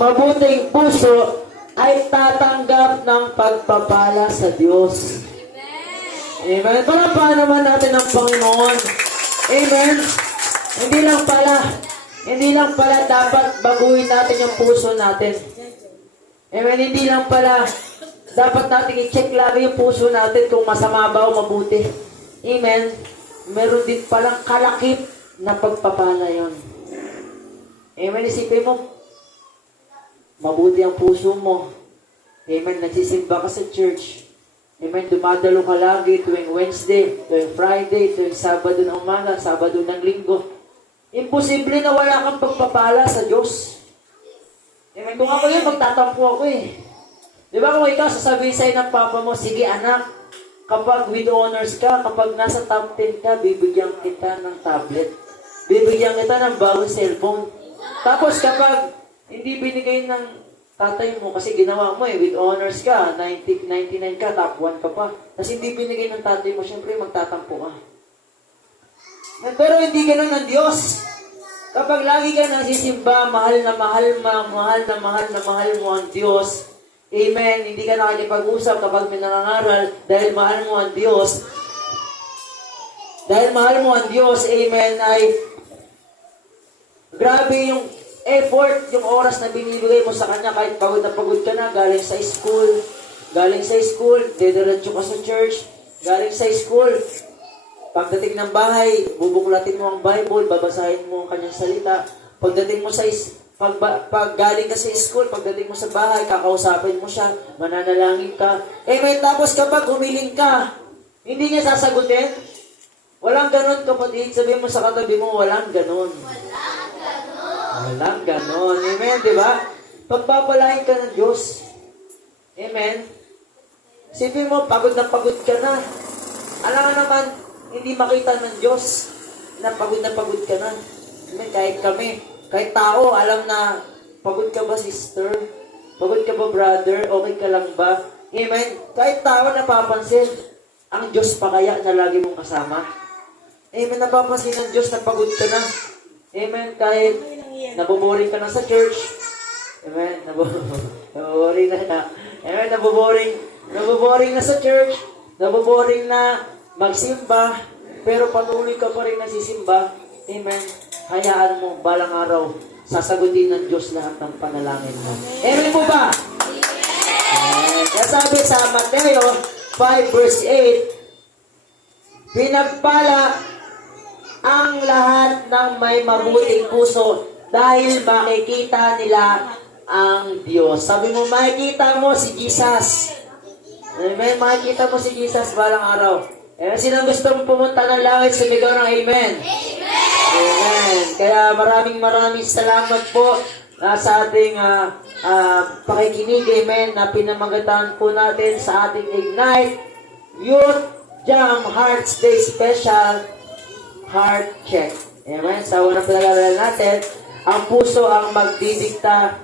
Mabuting puso ay tatanggap ng pagpapala sa Diyos. Amen. Palapakan naman natin ang Panginoon. Amen. Hindi lang pala dapat baguhin natin yung puso natin. Amen. Hindi lang pala dapat natin i-check lagi yung puso natin kung masama ba o mabuti. Amen. Meron din palang kalakip na pagpapala yon. Amen. Isipin mo, mabuti ang puso mo. Amen. Nagsisimba ka sa church. Amen. Dumadalo ka lagi tuwing Wednesday, tuwing Friday, tuwing Sabado ng umaga, Sabado ng linggo. Imposible na wala kang pagpapala sa Diyos. Amen. Kung ako yun, magtatampo ako Di ba kung ikaw sasabihin sa'yo ng papa mo, sige anak, kapag with honors ka, kapag nasa top 10 ka, bibigyan kita ng tablet. Bibigyan kita ng bagong cellphone. Tapos kapag hindi binigay ng tatay mo, kasi ginawa mo with honors ka, 99 ka, top 1 ka pa. Tapos hindi binigay ng tatay mo, syempre magtatampo ka. Pero hindi ganun ng Diyos. Kapag lagi ka nagsisimba, mahal na mahal mo ang Diyos. Amen. Hindi ka nakikipag-usap kapag may nangangaral dahil mahal mo ang Diyos. Dahil mahal mo ang Diyos, amen, ay grabe yung effort, yung oras na binibigay mo sa Kanya kahit pagod na pagod ka na, galing sa school, didiretso ka sa church, galing sa school, pagdating ng bahay, bubuklatin mo ang Bible, babasahin mo ang Kanyang salita, pagdating mo sa pag galing ka sa school, pagdating mo sa bahay, kakausapin mo siya, mananalangin ka. Amen. Tapos kapag humiling ka, hindi niya sasagutin. Walang ganon, kapatid. Sabihin mo sa katabi mo, walang ganon. Walang ganon. Amen, di ba? Pagpapalain ka ng Diyos. Amen. Sabihin mo, pagod na pagod ka na. Alam nga naman, hindi makita ng Diyos na pagod ka na. Amen, kahit kami, kahit tao, alam na, pagod ka ba, sister? Pagod ka ba, brother? Okay ka lang ba? Amen. Kahit tao napapansin, ang Diyos pa kaya na lagi mong kasama? Amen. Napapansin ng Diyos na pagod ka na. Amen. Kahit naboboring ka na sa church. Amen. Naboboring na. Amen. Naboboring na sa church. Naboboring na magsimba. Pero patuloy ka pa rin nagsisimba. Amen. Hayaan mo, balang araw, sasagutin ng Diyos lahat ng panalangin mo. Amen po ba? Amen. Kaya sabi sa Mateo 5 verse 8, pinagpala ang lahat ng may mabuting puso dahil makikita nila ang Diyos. Sabi mo, makikita mo si Jesus. Amen. Makikita mo si Jesus balang araw. Eh, sino gustong pumunta ng langit, sumigaw ng Amen. Amen. Kaya maraming salamat po sa ating pakikinig, amen, na pinamagatan po natin sa ating Ignite Youth Jam Hearts Day Special Heart Check. Amen. Sa unang pinag-aralan natin, ang puso ang magdidikta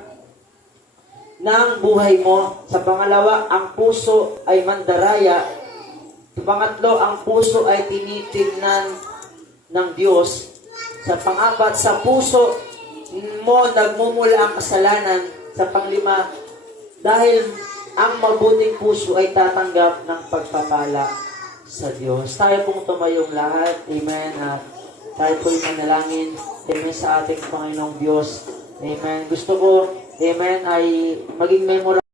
ng buhay mo. Sa pangalawa, ang puso ay mandaraya. Sa pangatlo, ang puso ay tinitingnan ng Diyos. Sa pang-apat, sa puso mo nagmumula ang kasalanan. Sa panglima, dahil ang mabuting puso ay tatanggap ng pagpapala sa Diyos. Tayo pong tumayong lahat. Amen. At tayo po'y manalangin. Amen sa ating Panginoong Diyos. Amen. Gusto ko, amen, ay maging memorable.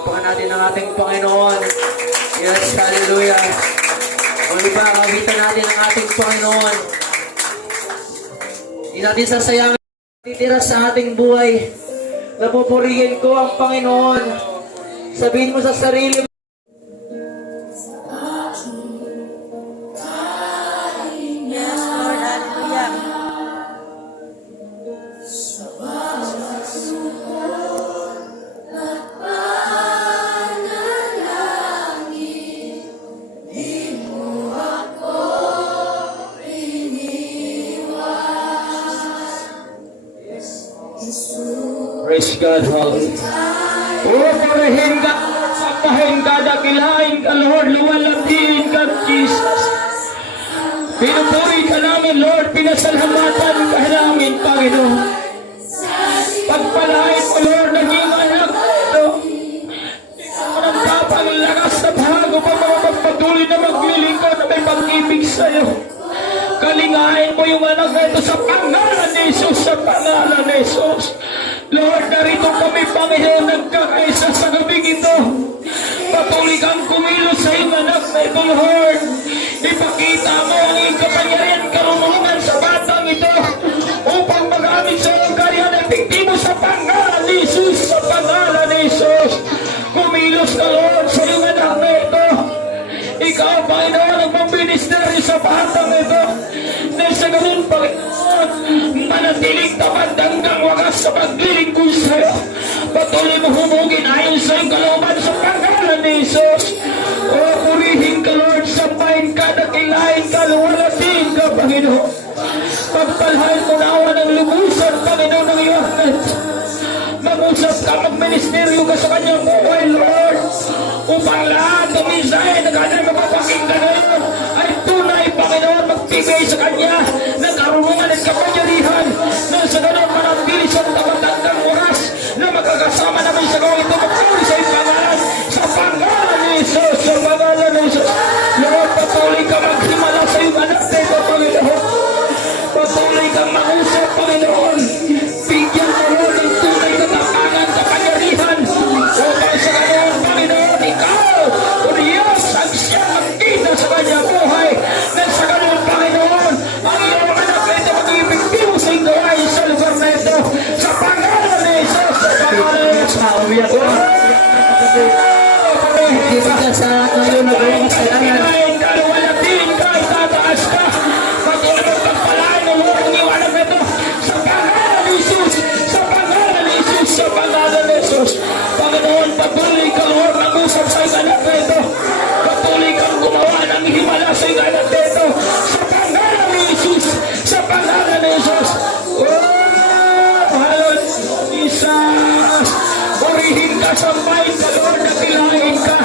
Papakan natin ang ating Panginoon. Yes, hallelujah. O iba, kawitan natin ang ating Panginoon. Hindi natin sasayangin titira sa ating buhay. Napupurihin ko ang Panginoon. Sabihin mo sa sarili mo, Yes, Lord. Hallelujah. praise God, hallelujah. Oh, purihin ka, sapahin ka, dakilain ka, Lord, luwalhatiin ka, Jesus. Pinupuri ka namin, Lord, pinasalamatan ka namin, Panginoon. Pagpalain mo, Lord, naging anak ito. Nagpapalakas na bago pa mga magpatuloy na maglilingkod na may pag-ibig sa'yo. Kalingain mo yung anak na ito sa pangalan ni Jesus, sa pangalan ni Jesus. Lord, narito kami, Panginoon, nagkakaisa sa gabing ito. Patuloy kang kumilos sa iyong anak na ito, Lord. Ipakita mo ang iyong kapangyarihan, karunungan sa batang ito upang magamit sa iyong karya na epektibo sa pangalan ni Jesus, sa pangalan ni Jesus. Kumilos ka, Lord, sa iyong anak na ito. Ikaw, Panginoon, ang mamministeri sa batang ito. Na sa ganun, Panginoon, manatiling tamad hanggang wagas sa paglilingkod sa'yo. Patuloy mo humugin ayon sa iyong kalooban sa pangalan ni Jesus. O, purihin ka, Lord, sampahin ka, dakilain ka, luwalhatiin ka, Panginoon. Pagpalhain mo na awa ng lubusan, Panginoon, ng iyong anak. Mag-usap ka, magministeryo ka sa kanyang buhay, Lord. Upang lahat ng mensahe na kanyang mapapakinggan ngayon ay tunay, Panginoon, magbigay sa kanya ng karunungan at kapangyarihan na sa ganun manatili sa tamatandang oras na magkakasama namin sa gawin ito magpapuri sa iyong pangalan, sa pangalan ni Jesus, sa pangalan ni Jesus. Lord, patuloy ka maghimala sa iyong anak na ito, Panginoon. Patuloy kang mag-usap, Panginoon. Bigyan mo, Lord, ng tunay na tapangan, kapangyarihan upang sa ganun, Panginoon, ikaw, o Diyos, ang siya magkita sa kanyang buhay na sa ganun, Panginoon, ang iyong anak na ito mag-ibigtibo sa iyong gawain sa lugar na ito sa pangalan ni Jesus, sa pangalan ni Jesus. Kita ka sa ngayon na gawang kasalanan. Kaluwalhatiin ka, itataas ka. Patuloy mo pagpalain ng Lord ang iyong anak na ito sa pangalan ni Jesus, sa pangalan ni Jesus, sa pangalan ni Jesus. Panginoon, patuloy ka, Lord, mag-usap sa iyong anak na ito. Patuloy kang gumawa ng himala sa iyong anak na ito sa pangalan ni Jesus, sa pangalan ni Jesus. Oh, hallelujah, Jesus. Purihin ka, sampahin ka, Lord, nakilain ka,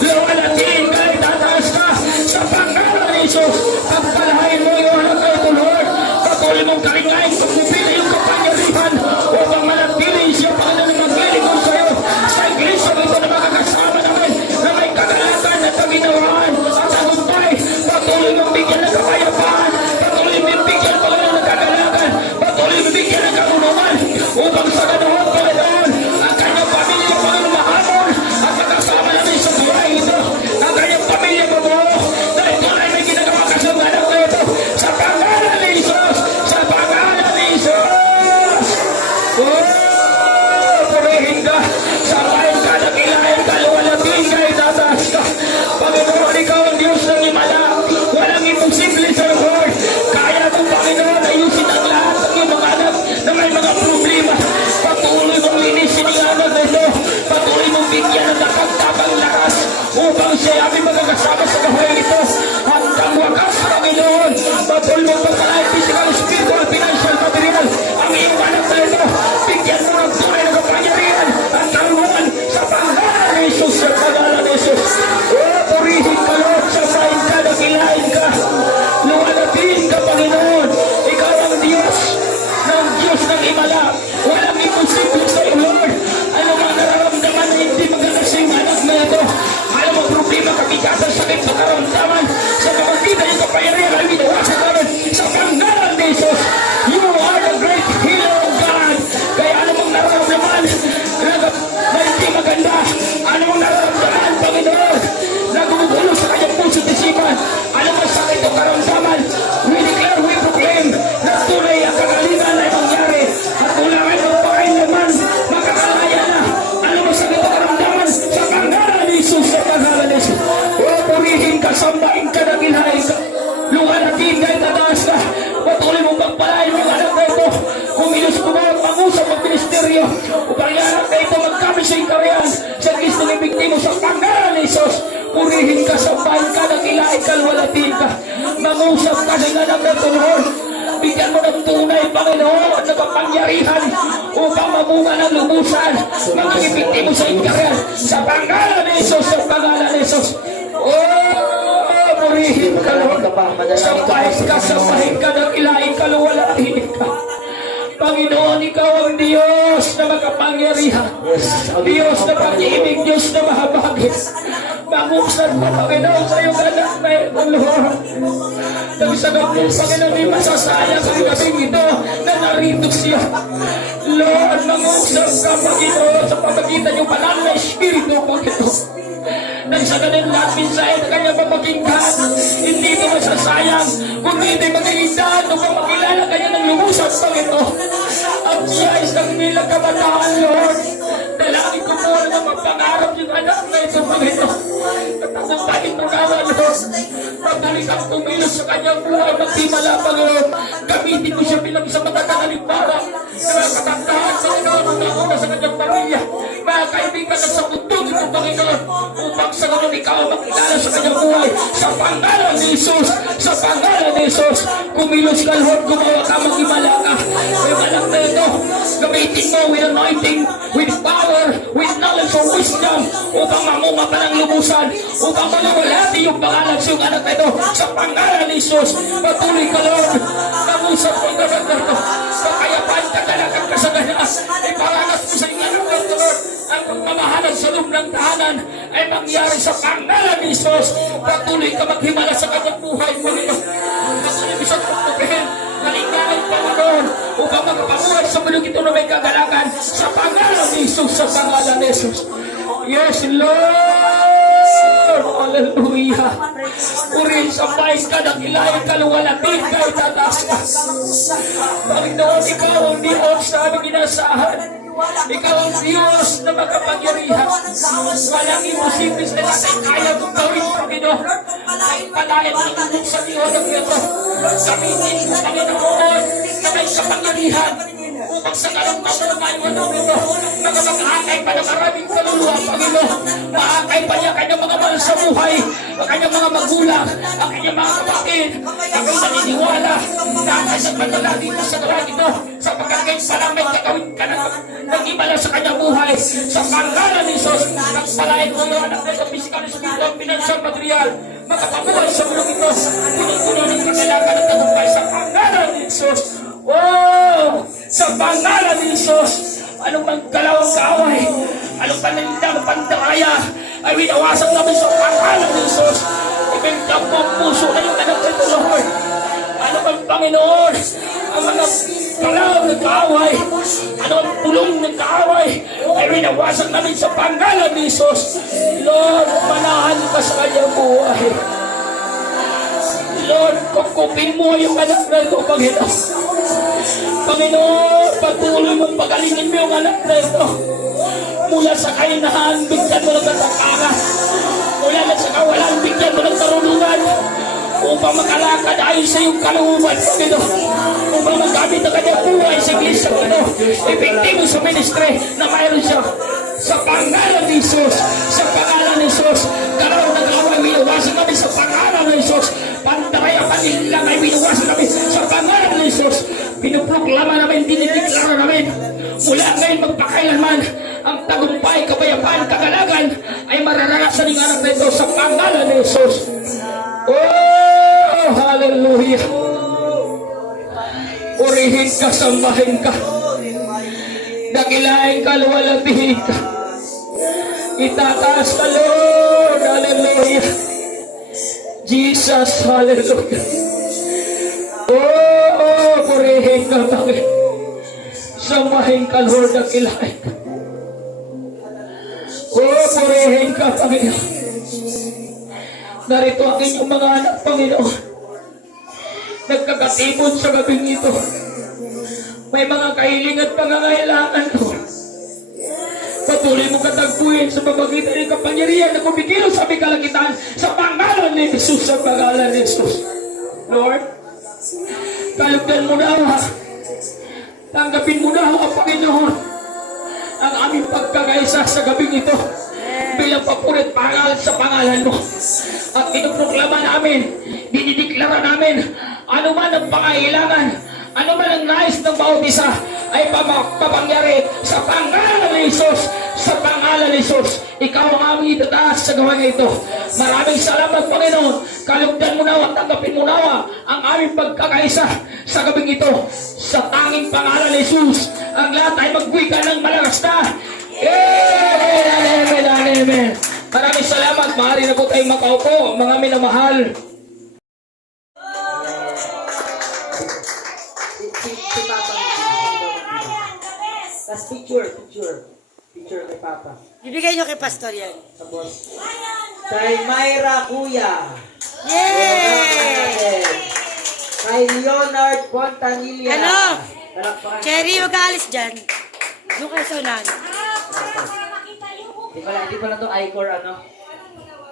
luwalhatiin ka, itataas ka sa pangalan ni Jesus. Pagpalain mo yung anak na ito, Lord. Patuloy mong kalingain, pagpupili yung kapangyarihan upang manatili siya, Panginoon, na maglilingkod sa'yo sa iglesia ito na makakasama namin na may kagalakan at kaginawaan at tagumpay. Patuloy mong bigyan ng kapayapaan, patuloy mong bigyan, Panginoon, ng kagalakan, patuloy mong bigyan ng karunungan upang sa ganoon, Panginoon, ang kanyang pamilya, Panginoon, mahamon at makasama namin sa buhay ito. Ang kanyang pamilya mabuo na ito ay may ginagawa ka sa anak na ito sa pangalan ni Jesus, sa pangalan ni Jesus. Oh, purihin ka, sampahin ka, dakilain ka, luwalhatiin ka, itataas ka. Panginoon, ikaw ang Diyos ng himala. Walang imposible sa Lord. Kaya mo, Panginoon, ayusin ang lahat ng iyong mga anak na may mga problema. Patuloy mong linisin ang anak na ito. Patuloy mong bigyan ng nakagtabang lakas upang siya aming magkakasama sa gawain ito hanggang wakas, Panginoon. Patuloy mong pagkalain physical, spiritual, financial, material ang iyong anak na ito. Bigyan mo ng tunay na kapangyarihan at karunungan sa pangalan ni Jesus, sa pangalan ni Jesus. Oh, purihin ka, Lord, sampahin ka, dakilain ka, luwalhatiin ka, Panginoon. Ikaw ang Diyos ng himala. Walang imposible sa iyo, Lord. Ano man nararamdaman na hindi maganda sa iyong anak na ito, alam mo, problema, kapitan, Upang yan na ito magkami sa ikariyan sa Kristo ng biktima sa pangalan ni Jesus. Purihin ka, sambahin ka, nakilain ka, luwalatin ka. Mangusap ka sa anak na ito, Lord. Bigyan mo ng tunay, Panginoon, na kapangyarihan upang mamunga ng lubusan mga biktima sa ikariyan sa pangalan ni Jesus, sa pangalan ni Jesus. Purihin ka, Lord. Sambahin ka, nakilain ka, luwalatin ka. Panginoon, ikaw ang Diyos na makapangyarihan. Diyos na pag-ibig, Diyos na mahabagin. Manguksan mo, Panginoon, sa iyong anak na ito, Lord. Nagsagot mo, Panginoon, di masasayang ang gabing ito na narito siya. Lord, manguksan ka, Panginoon, sa pamagitan yung banal na Espiritu, Panginoon. Nagsaganin lahat minsan na kanya papakinggan. Hindi ito masasayang, kundi ito'y magiging upang makilala kanya ng lumusan, Panginoon. At siya isang nilang kabataan, Lord. Dalangin ko po na magpangarap yung anak na ito, Panginoon. Katagumpahin mo nawa, Lord. Pagdalik ang tumilos sa kanyang buhay, magtimala, Panginoon. Gamitin ko siya bilang isang matatang halimbawa. Mga katandahan, Panginoon, ang nauna sa kanyang pamilya. Mga kaibigan na sa mundo nito, Panginoon. Upang sa ganun ikaw makilala sa kanyang buhay. Sa pangalan ni Jesus, sa pangalan ni Jesus, kumilos ka, Lord, gumawa ka, magimala ka. Yung anak na ito, gamitin mo with anointing, with power, with knowledge of wisdom, upang mamunga ka ng lubusan, upang manawalati yung pangalan sa yung anak na ito. Sa pangalan ni Jesus, patuloy ka, Lord, nangusap mo yung anak na ito. Sa kayapaan, kagalakan ka sa ganas, iparanas mo sa yung anak na ito, Lord. Ang pagmamahalan sa loob ng tahanan ay mangyari sa pangalan ni Jesus. Patuloy ka maghimala sa kanyang buhay, Panginoon. Patuloy mo siyang pagtupihin, nalingay, Panginoon, upang magpamuhay sa bulog ito na may kagalakan sa pangalan ni Jesus, sa pangalan ni Jesus. Yes, Lord! Hallelujah! Purihin sa pais ka, nakilayan ka, luwalatin ka, itataas ka. Panginoon, ikaw ang Diyos sa aming inasahan. Ikaw ang Diyos na makapangyarihan. Walang imposible na natin kaya mong gawin, Panginoon. Palayan mo ng sa Diyos ng ito. Gamitin mo, Panginoon, na may kapangyarihan upang sa kalangkasan ng ayaw ng ito. Mga mag-aakay pa ng maraming kaluluwa, Panginoon. Maakay pa niya kanyang mga mahal sa buhay, ang kanyang mga magulang, ang kanyang mga kapatid, ang kanyang naniniwala na ang kanyang panalangin dito sa gawa ito. Sapagkat kayo palang may gagawin ka na nag-ibala sa kanyang buhay. Sa pangalan ni Jesus, nagpalain mo yung anak na ito, physical, spiritual, financial, material, makapabuhay sa mulong ito. Puno-puno ng kailangan ng tagumpay sa pangalan ni Jesus. Oh! Sa pangalan ni Jesus, anong maggalawang kaaway, anong panandang pandakaya, ay winawasan namin sa pangalan ni Jesus. Ibigay mo ang puso na yung anak ito, Lord. Ano bang Panginoon, ang mga kalawang ng kaaway, ano ang pulong ng kaaway, ay winawasan namin sa pangalan ni Jesus. Lord, manahan ka sa kanyang buhay. Lord, kukupin mo yung anak na ito, Panginoon. Panginoon, patuloy mong pagalingin mo yung anak na ito. Mula sa kainahan, bigyan mo ng katakaran. Mula na sa kawalan, bigyan mo ng karunungan. Upang makalakad ayon sa iyong kalooban, Panginoon. Upang magamit ang kanyang buhay sa iglesia, Panginoon. Ipigti mo sa ministry na mayroon siya. Sa pangalan ni Jesus, sa pangalan ni Jesus, karaw na kaway, winawasan kami sa pangalan ni Jesus. Pandaraya panilang ay winawasan kami sa pangalan ni Jesus. Pinuproklama namin, dinideklara namin. Mula ngayon magpakailanman, ang tagumpay, kapayapaan, kagalagan ay mararanasan ng anak na ito sa pangalan ni Jesus. Oh, hallelujah! Purihin ka, sambahin ka. Dakilain ka, luwalatihin ka. Itataas ka, Lord. Hallelujah. Jesus, hallelujah. Oh, purihin ka, Panginoon. Sambahin ka, Lord, dakilain ka. Oh, purihin ka, Panginoon. Narito ang inyong mga anak, Panginoon. Nagkakatipon sa gabing ito. May mga kahiling at pangangailangan, Lord. Patuloy mo katagpuin sa pamagitan ng kapangyarihan na kumikilos sa aming kalangitan sa pangalan ni Jesus, sa pangalan ni Jesus. Lord, kalugdan mo na, tanggapin mo na, Panginoon. pagkakaisa sa gabing ito bilang papurit pangalan sa pangalan mo. At inuproklama namin, dinideklara namin, ano man ang pangailangan, ano man ang nais ng bawat isa, ay papangyari sa pangalan ni Jesus, sa pangalan ni Jesus. Ikaw ang aming itataas sa gawain ito. Maraming salamat, Panginoon. Kalugdan mo nawa, tanggapin mo nawa ang aming pagkakaisa sa gabing ito. Sa tanging pangalan ni Jesus, ang lahat ay magwika ng malakas na. Amen, amen, amen. Maraming salamat. Maaari na po tayong makaupo, mga minamahal. Si Papa. Tapos picture kay Papa. Bibigay nyo kay Pastor yan. Sa boss. Kay Myra Kuya. Yay! Kay Leonard Pontanilla. Ano? Palakpakan. Cherry, huwag ka alis dyan. Doon kayo sa unahan. Di pala to Icor ano?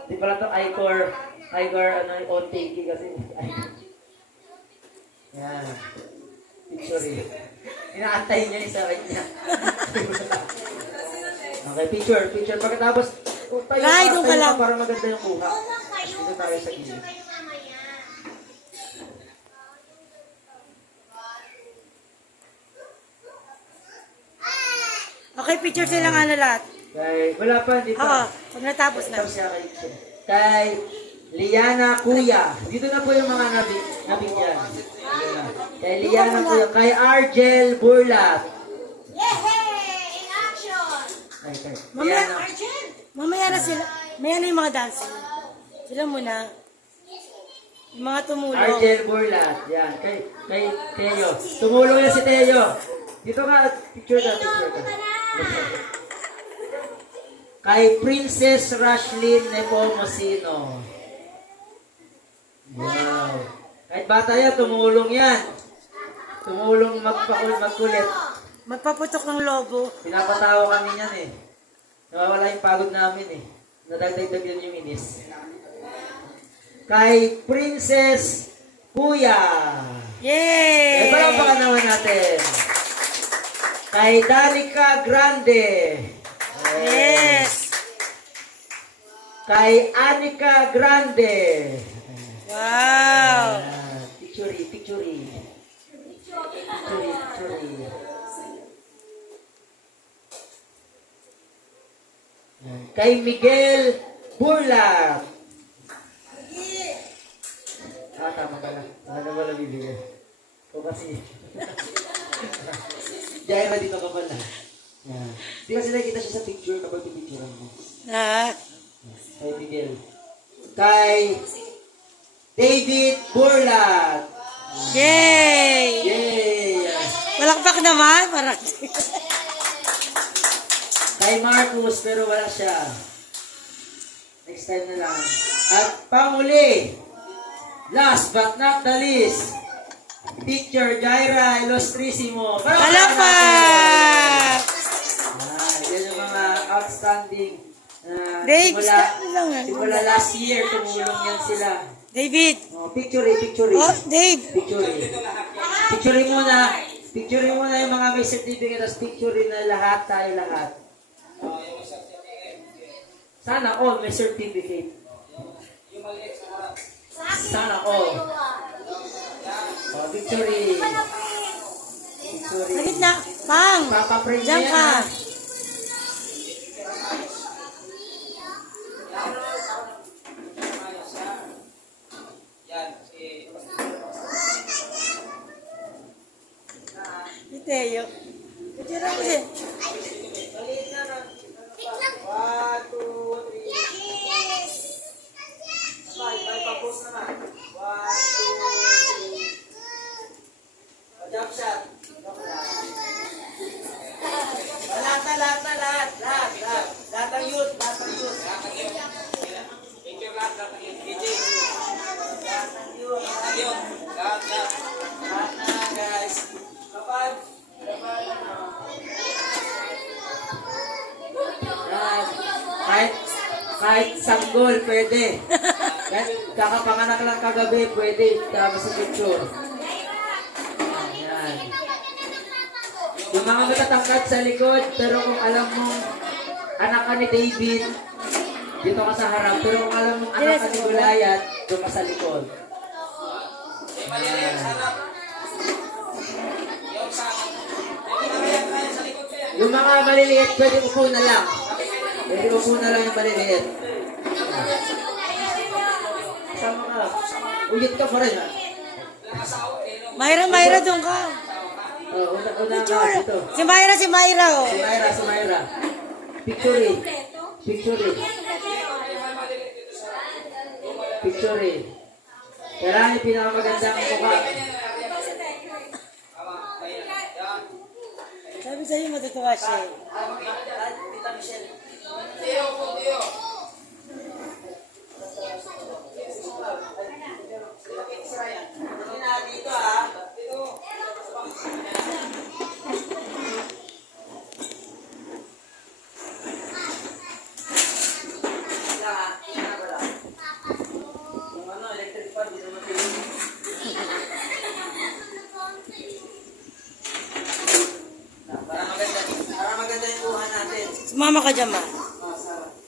Di pala to Icor ano, OTK kasi. Yan. Picture eh. Inaantay niya yung sa kanya. Okay, picture. Pagkatapos, tayo Ray, doon ka lang. para maganda yung kuha. Dito tayo sa gilid. Okay, picture silang ano lahat. Wala pa, hindi Oo, pa. pag natapos na. Tapos siya kay Liana Kuya. Dito na po yung mga nabigyan. Kay Liana Kuya. Kay Argel Burlat. Yehey! In action! Kay Mamaya, Liana. mamaya na sila. May ano yung mga dancer. Sila muna. Yung mga tumulong. Argel Burlat. Yan. Kay Teo. Tumulong yan si Teo. Dito ka. Picture ka. Kay Princess Rashlyn Nepomuceno. Wow. Kahit bata yan, tumulong yan. Tumulong magkulit. Magpaputok ng lobo. Pinapatawa kami yan eh. Nawawala yung pagod namin eh. Nadagdag yun yung inis. Kay Princess Kuya. Yay! Palapakan naman natin. Kay Danica Grande. Yes! Kay Anika Grande. Wow! Picture. Kay Miguel Burlap. Tama pala. Ano wala bibigyan? O kasi. Jaira, dito ka pala. Yan. Di kasi nakikita siya sa picture kapag pipicturean mo. Ah, Kay Miguel. Kay David Burlat. yay! Yay! Malakpak naman. Parang. Kay Marcus, pero wala siya. Next time na lang. At panguli, last but not the least, Teacher Jaira Ilustrisimo. Palakpak! Yan yung mga outstanding. Dave, Simula last year, tumulong yan sila. David. Oh, picture. Oh, Dave. Picture muna yung mga may certificate, tapos picture na lahat, tayo lahat. Sana all may certificate. Sana all. Oh, picture. Sa gitna. Pang. Papaprint Diyan yan, ka. ha? Si Teo. Picture ako siya. 1, 2, 3. Bye, pa-post naman. 1, 2, 3. Jump shot. Lahat. Lahat ng youth. Lahat ng youth, guys. Kapag. Kahit sanggol, pwede. Kahit kakapanganak lang kagabi, pwede. Tama sa picture. Ayan. Yung mga matatangkad sa likod, pero kung alam mo, anak ka ni David, dito ka sa harap. Pero kung alam mo, anak ka ni Goliath, doon ka sa likod. Yung mga maliliit, pwede upo na lang. Pwede upo na lang yung maliliit. Sama ka. Uyot ka pa rin, ha? Mayra, doon ka. Una ka Picture. dito. Si Mayra, oh. Si Myra. Picture it. Picture it. Kailangan yung pinakamagandang mukha. Sabi sa'yo, matutuwa siya. Dito, ha? Para maganda yung kuha natin. Sumama ka dyan, ma.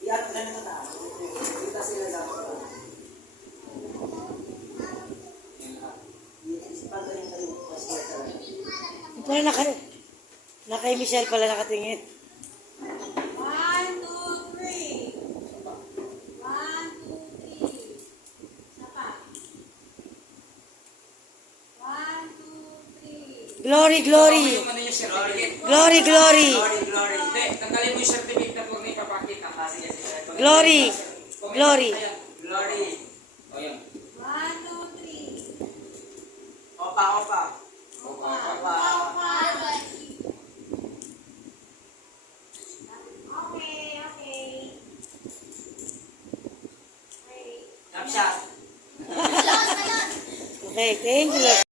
Iyan ka na taas. Kita sila lang. Yung pala nakay Michelle pala nakatingin. 1, 2, 3. 1, 2, 3. Sapa. 1, 2, 3. Glory. Hindi, tanggalin mo yung certificate na kung may kapakita. Glory. Glory. O yan. 1, 2, 3. Opa. Okay. Snapshot. Okay, thank you, Lord.